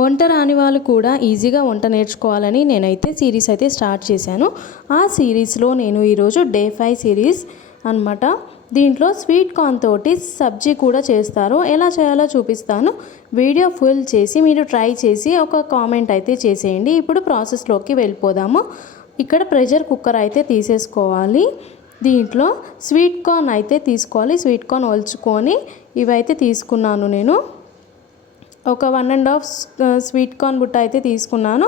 వంట రాని వాళ్ళు కూడా ఈజీగా వంట నేర్చుకోవాలని నేనైతే సిరీస్ అయితే స్టార్ట్ చేశాను. ఆ సిరీస్లో నేను ఈరోజు డే 5 సిరీస్ అనమాట. దీంట్లో స్వీట్ కార్న్ తోటి సబ్జీ కూడా చేస్తారు. ఎలా చేయాలో చూపిస్తాను. వీడియో ఫుల్ చేసి మీరు ట్రై చేసి ఒక కామెంట్ అయితే చేసేయండి. ఇప్పుడు ప్రాసెస్లోకి వెళ్ళిపోదాము. ఇక్కడ ప్రెషర్ కుక్కర్ అయితే తీసేసుకోవాలి. దీంట్లో స్వీట్ కార్న్ అయితే తీసుకోవాలి. స్వీట్ కార్న్ ఒలుచుకొని ఇవైతే తీసుకున్నాను. నేను ఒక 1.5 స్వీట్ కార్న్ బుట్ట అయితే తీసుకున్నాను.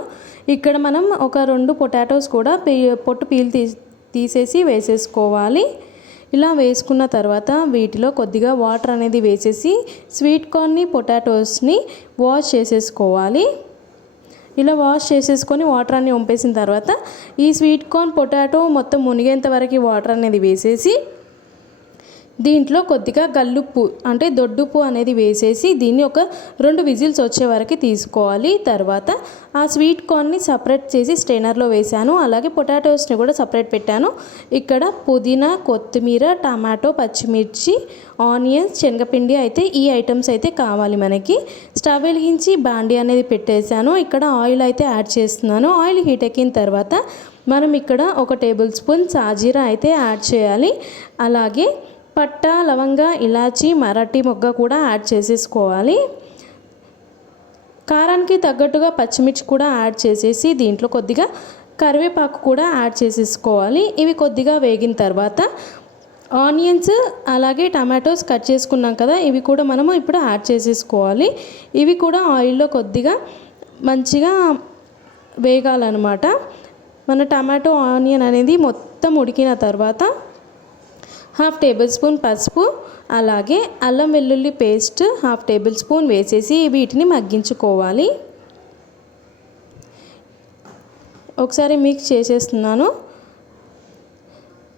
ఇక్కడ మనం ఒక 2 పొటాటోస్ కూడా పొట్టు పీల్ తీసేసి వేసేసుకోవాలి. ఇలా వేసుకున్న తర్వాత వీటిలో కొద్దిగా వాటర్ అనేది వేసేసి స్వీట్ కార్న్ని పొటాటోస్ని వాష్ చేసేసుకోవాలి. ఇలా వాష్ చేసేసుకొని వాటర్ అన్ని వంపేసిన తర్వాత ఈ స్వీట్ కార్న్ పొటాటో మొత్తం మునిగేంత వరకు వాటర్ అనేది వేసేసి దీంట్లో కొద్దిగా గల్లుప్పు అంటే దొడ్డుప్పు అనేది వేసేసి దీన్ని ఒక 2 విజిల్స్ వచ్చే వరకు తీసుకోవాలి. తర్వాత ఆ స్వీట్ కార్న్ని సపరేట్ చేసి స్ట్రైనర్లో వేసాను. అలాగే పొటాటోస్ని కూడా సపరేట్ పెట్టాను. ఇక్కడ పుదీనా, కొత్తిమీర, టమాటో, పచ్చిమిర్చి, ఆనియన్స్, శనగపిండి అయితే ఈ ఐటమ్స్ అయితే కావాలి మనకి. స్టవ్ వెలిగించి బాండి అనేది పెట్టేశాను. ఇక్కడ ఆయిల్ అయితే యాడ్ చేస్తున్నాను. ఆయిల్ హీట్ ఎక్కిన తర్వాత మనం ఇక్కడ 1 టేబుల్ స్పూన్ సాజీరా అయితే యాడ్ చేయాలి. అలాగే పట్టా, లవంగా, ఇలాచి, మరాఠీ మొగ్గ కూడా యాడ్ చేసేసుకోవాలి. కారానికి తగ్గట్టుగా పచ్చిమిర్చి కూడా యాడ్ చేసేసి దీంట్లో కొద్దిగా కరివేపాకు కూడా యాడ్ చేసేసుకోవాలి. ఇవి కొద్దిగా వేగిన తర్వాత ఆనియన్స్ అలాగే టమాటోస్ కట్ చేసుకున్నాం కదా, ఇవి కూడా మనము ఇప్పుడు యాడ్ చేసేసుకోవాలి. ఇవి కూడా ఆయిల్లో కొద్దిగా మంచిగా వేగాలన్నమాట. మన టమాటో ఆనియన్ అనేది మొత్తం ఉడికిన తర్వాత 1/2 టేబుల్ స్పూన్ పసుపు అలాగే అల్లం వెల్లుల్లి పేస్ట్ 1/2 టేబుల్ స్పూన్ వేసేసి వీటిని మగ్గించుకోవాలి. ఒకసారి మిక్స్ చేసేస్తున్నాను.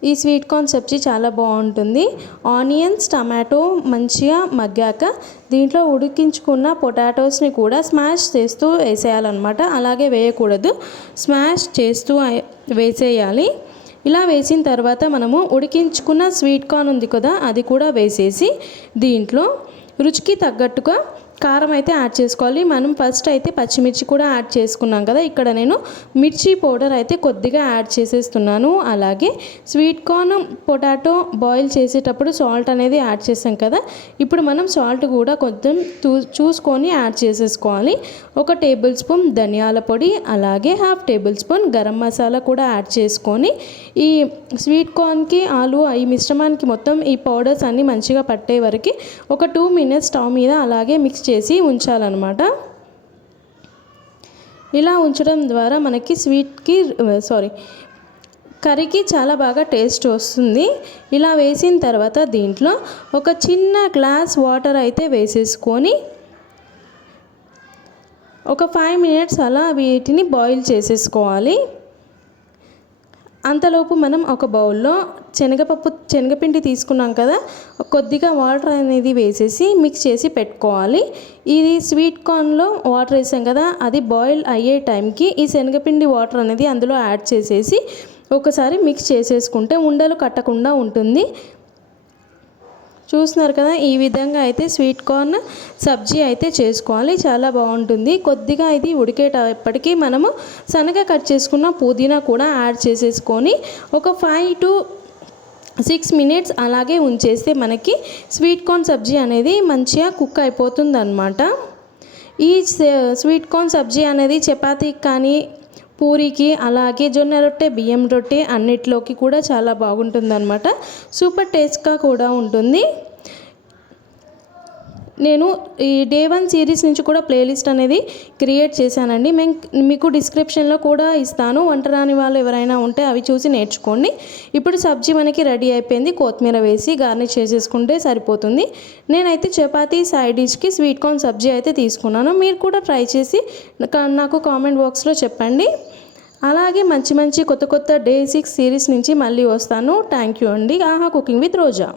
ఈ స్వీట్ కార్న్ సబ్జీ చాలా బాగుంటుంది. ఆనియన్స్, టమాటో మంచిగా మగ్గాక దీంట్లో ఉడికించుకున్న పొటాటోస్ని కూడా స్మాష్ చేస్తూ వేసేయాలన్నమాట. అలాగే వేయకూడదు, స్మాష్ చేస్తూ వేసేయాలి. ఇలా వేసిన తర్వాత మనము ఉడికించుకున్న స్వీట్ కార్న్ ఉంది కదా, అది కూడా వేసేసి దీంట్లో రుచికి తగ్గట్టుగా కారం అయితే యాడ్ చేసుకోవాలి. మనం ఫస్ట్ అయితే పచ్చిమిర్చి కూడా యాడ్ చేసుకున్నాం కదా, ఇక్కడ నేను మిర్చి పౌడర్ అయితే కొద్దిగా యాడ్ చేసేస్తున్నాను. అలాగే స్వీట్ కార్న్ పొటాటో బాయిల్ చేసేటప్పుడు సాల్ట్ అనేది యాడ్ చేసాం కదా, ఇప్పుడు మనం సాల్ట్ కూడా కొంచెం చూసుకొని యాడ్ చేసేసుకోవాలి. 1 టేబుల్ స్పూన్ ధనియాల పొడి అలాగే 1/2 టేబుల్ స్పూన్ గరం మసాలా కూడా యాడ్ చేసుకొని ఈ స్వీట్ కార్న్కి ఆలు ఈ మిశ్రమానికి మొత్తం ఈ పౌడర్స్ అన్నీ మంచిగా పట్టే వరకు ఒక 2 మినిట్స్ స్టవ్ మీద అలాగే మిక్స్ చేసి ఉంచాలన్నమాట. ఇలా ఉంచడం ద్వారా మనకి కర్రీకి చాలా బాగా టేస్ట్ వస్తుంది. ఇలా వేసిన తర్వాత దీంట్లో ఒక చిన్న గ్లాస్ వాటర్ అయితే వేసేసుకొని ఒక 5 మినిట్స్ అలా వీటిని బాయిల్ చేసేసుకోవాలి. అంతలోపు మనం ఒక బౌల్లో శనగపిండి తీసుకున్నాం కదా, కొద్దిగా వాటర్ అనేది వేసేసి మిక్స్ చేసి పెట్టుకోవాలి. ఇది స్వీట్ కార్న్లో వాటర్ వేసాం కదా, అది బాయిల్ అయ్యే టైంకి ఈ శనగపిండి వాటర్ అనేది అందులో యాడ్ చేసేసి ఒకసారి మిక్స్ చేసేసుకుంటే ఉండలు కట్టకుండా ఉంటుంది. చూస్తున్నారు కదా, ఈ విధంగా అయితే స్వీట్ కార్న్ సబ్జీ అయితే చేసుకోవాలి. చాలా బాగుంటుంది. కొద్దిగా ఇది ఉడికేటప్పటికి మనము సన్నగా కట్ చేసుకున్న పుదీనా కూడా యాడ్ చేసేసుకొని ఒక 5 to 6 మినిట్స్ అలాగే ఉంచేస్తే మనకి స్వీట్ కార్న్ సబ్జీ అనేది మంచిగా కుక్ అయిపోతుంది అన్నమాట. ఈ స్వీట్ కార్న్ సబ్జీ అనేది చపాతీకి కానీ, పూరికి, అలాగే జొన్న రొట్టె, బియ్యం రొట్టె అన్నిటిలోకి కూడా చాలా బాగుంటుందన్నమాట. సూపర్ టేస్ట్గా కూడా ఉంటుంది. నేను ఈ డే 1 సిరీస్ నుంచి కూడా ప్లేలిస్ట్ అనేది క్రియేట్ చేశానండి. మీకు డిస్క్రిప్షన్లో కూడా ఇస్తాను. వంట రాని వాళ్ళు ఎవరైనా ఉంటే అవి చూసి నేర్చుకోండి. ఇప్పుడు సబ్జీ మనకి రెడీ అయిపోయింది. కొత్తిమీర వేసి గార్నిష్ చేసేసుకుంటే సరిపోతుంది. నేనైతే చపాతీ సైడ్ డిష్కి స్వీట్ కార్న్ సబ్జీ అయితే తీసుకున్నాను. మీరు కూడా ట్రై చేసి నాకు కామెంట్ బాక్స్లో చెప్పండి. అలాగే మంచి కొత్త డే 6 సిరీస్ నుంచి మళ్ళీ వస్తాను. థ్యాంక్ యూ అండి. ఆహా కుకింగ్ విత్ రోజా.